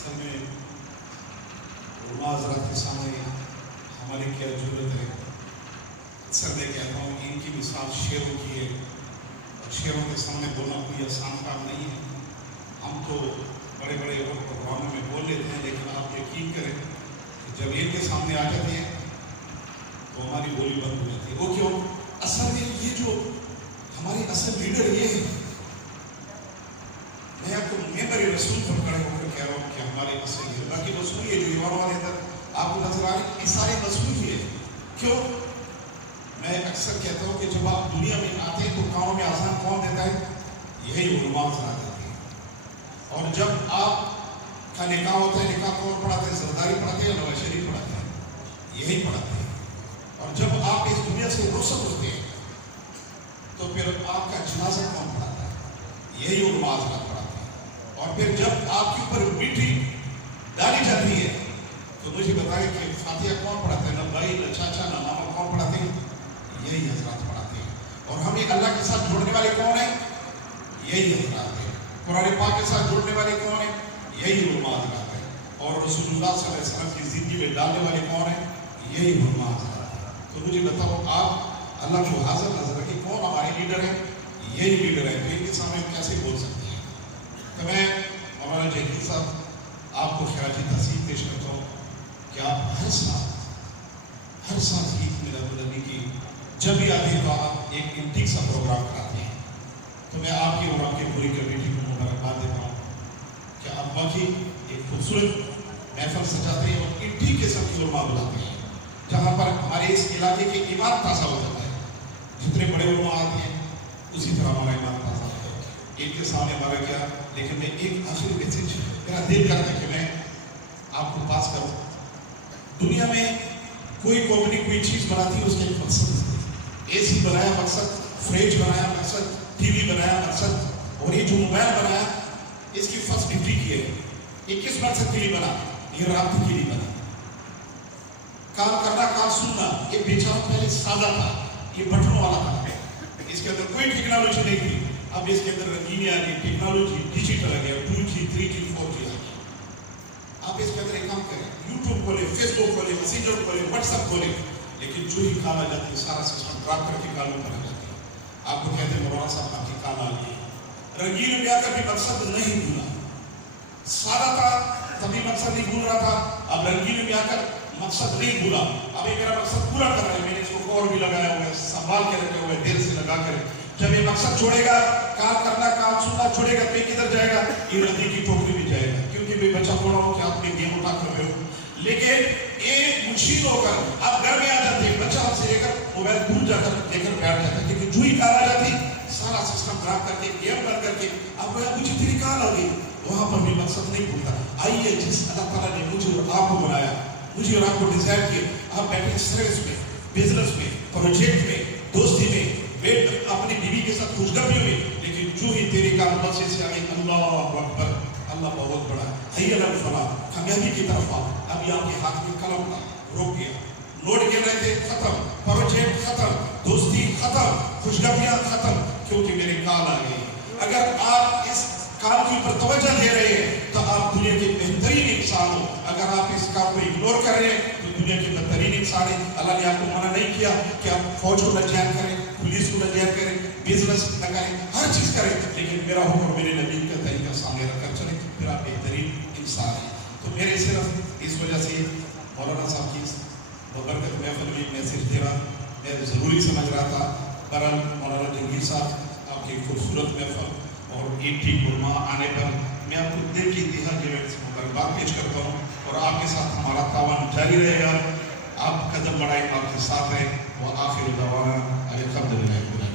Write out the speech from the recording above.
असल में उलमा हज़रात के सामने हमारी क्या जरूरत है। अक्सर मैं कहता हूँ कि इनकी मिसाल शेरों की है और शेरों के सामने बोलना कोई आसान काम नहीं है। हम तो बड़े बड़े प्रोग्रामों में बोल लेते हैं, लेकिन आप यकीन करें कि जब इनके सामने आ जाते हैं तो हमारी बोली बंद हो जाती है। वो क्यों? असल में ये जो हमारी असल लीडर ये है। मैं आपको मेंबर रसूल पर खड़े होकर कह रहा हूँ कि हमारे असल लीडर, बाकी रसूल ये जो युवाओं के अंदर आपको नजर आ रही, ये सारे रसूल ही है। क्यों? मैं अक्सर कहता हूँ कि जब आप दुनिया में आते हैं तो कानों में आज़ान कौन देता है? यही उलमा हज़रात देते हैं। और जब आपका निकाह होता है, निकाह कौन पढ़ाते हैं? ज़रदारी पढ़ाते हैं, नवाज शरीफ पढ़ाते हैं, यही पढ़ाते हैं। और जब आप इस दुनिया से रुखसत होते हैं तो फिर आपका जनाजा कौन पढ़ाता है? यही उलमा हज़रात पढ़ाते हैं। और फिर जब आपके ऊपर मिट्टी डाली जाती है तो मुझे बताइए कि फातिहा कौन पढ़ाते हैं? ना भाई, ना चाचा, ना मामा, कौन पढ़ाते हैं? यही हज़रात पढ़ाते हैं। और हमें अल्लाह के साथ जुड़ने वाले कौन है? यही हज़रात है। कुरान पाक के साथ जुड़ने वाले कौन है? यही उलमा हज़रात है। और रसूलुल्लाह सल्लल्लाहु अलैहि वसल्लम की जिंदगी में डालने वाले कौन है? यही उलमा हज़रात है। तो मुझे बताओ, आप अल्लाह को हाजिर नजर रखिए, कौन हमारे लीडर है? यही लीडर है। तो इनके सामने हम कैसे बोल सकते हैं? तो मैं मौलाना जहीर साहब आपको खिराजी तहसीन पेश करता हूँ कि आप हर साल ईद मिलादुन्नबी की जब भी आते हैं तो आप एक इंटीक सा प्रोग्राम कराते हैं। तो मैं आपकी और आपकी पूरी कमेटी को मुबारकबाद देता हूँ कि आप वाकई एक खूबसूरत महफिल सजाते हैं और इंटीक किस्म की उलमा बुलाते हैं, जहाँ पर हमारे इस इलाके के ईमान ताज़ा हो जाता है। जितने बड़े उलमा आते हैं उसी तरह हमारा ईमान ताज़ा होता है। इनके सामने हमारा क्या, लेकिन मैं एक आखिरी मैसेज मेरा दिल करता है कि मैं आपको पास करूँ। दुनिया में कोई कंपनी कोई चीज़ बनाती है, उसका एक मकसद है। AC बनाया मकसद, फ्रिज बनाया मकसद, TV बनाया मकसद, और ये जो मोबाइल बनाया इसकी फर्स्ट डिग्री की है। ये किस मकसद के लिए बना? ये राब्ते के लिए बना। काम करना, काम सुनना, ये बेचारा पहले सादा था, ये बटनों वाला था। इसके अंदर कोई टेक्नोलॉजी नहीं थी। अब इसके अंदर रंगीनी आ गई, टेक्नोलॉजी डिजिटल आ गया, 2G 3G 4G आ गया। आप इसके अंदर एक काम करें, यूट्यूब खोले, फेसबुक खोले, मैसेंजर खोले, व्हाट्सएप खोले, लेकिन जो ही कॉल आ जाती है सारा सिस्टम ड्रॉप करके कॉलों पर आ जाती है। आपको कहते हैं मौलाना साहब आपकी कॉल आ गई। रंगीन में आकर भी मकसद नहीं भूला, सादा था तभी मकसद नहीं भूल रहा था, अब रंगीन में आकर मकसद नहीं भूला। अब ये मेरा मकसद पूरा कर रहा है, मैंने इसको और भी लगाया हुआ है, संभाल के रखे हुए, देर से लगा कर। जब ये मकसद छोड़ेगा, काम करना, काम सुनना छोड़ेगा तो ये किधर जाएगा? ये रद्दी की टोकरी में जाएगा। क्योंकि भाई बच्चा थोड़ा हो कि आप अपनी गेम उठा कर रहे हो, लेकिन ये मुशील होकर आप घर में आ जाते हैं, बच्चा आपसे लेकर मोबाइल दूर जाकर लेकर बैठ जाता है। क्योंकि जो ही कार आ जाती सारा सिस्टम खराब करके, गेम कर करके अब मुझे तेरी कार आ गई, वहां पर भी मकसद नहीं भूलता। आइए, जिस अल्लाह ताला ने मुझे और आपको बनाया, मुझे और आपको डिजाइन किया, आप बैठे सर्विस में, बिजनेस में, प्रोजेक्ट में, दोस्ती में, अपनी बीवी के साथ खुशगपियों में, लेकिन जो ही तेरे काम बसे से आगे अल्लाह अकबर, अल्लाह बहुत बड़ा, हय्यल फला, कामयाबी की तरफ आ। अभी आपके हाथ में कलम था, रोक गया, नोट गिर रहे थे, खत्म, प्रोजेक्ट खत्म, दोस्ती खत्म, खुशगपियां खत्म, क्योंकि मेरे काल आ गई। अगर आप इस काम के ऊपर तवज्जो दे रहे हैं तो आप दुनिया के बेहतरीन इंसान हो। अगर आप इस काम को इग्नोर कर रहे हैं तो दुनिया के बेहतरीन इंसान है। अल्लाह ने आपको मना नहीं किया कि आप फौज को न ज्ञान करें, पुलिस को न ज्ञान करें, बिजनेस न करें, हर चीज करें, लेकिन मेरा हुक्म मेरे नबी का तरीका सामने रखकर चले, फिर आप बेहतरीन इंसान है। तो मेरे सिर्फ इस वजह से मौलाना साहब की बबरकत महफिल में मैसेज दे रहा मैं ज़रूरी समझ रहा था। बहरहाल मौलाना जंगीर साहब आपकी खूबसूरत महफिल और एक ठीक उलमा आने पर मैं आपको दिल की तिहा के मुबारकबाद पेश करता हूँ, और आपके साथ हमारा तावन जारी रहेगा। आप कदम बढ़ाएं, आपके साथ है। वो आखिर दवाना अल्हम्दुलिल्लाह।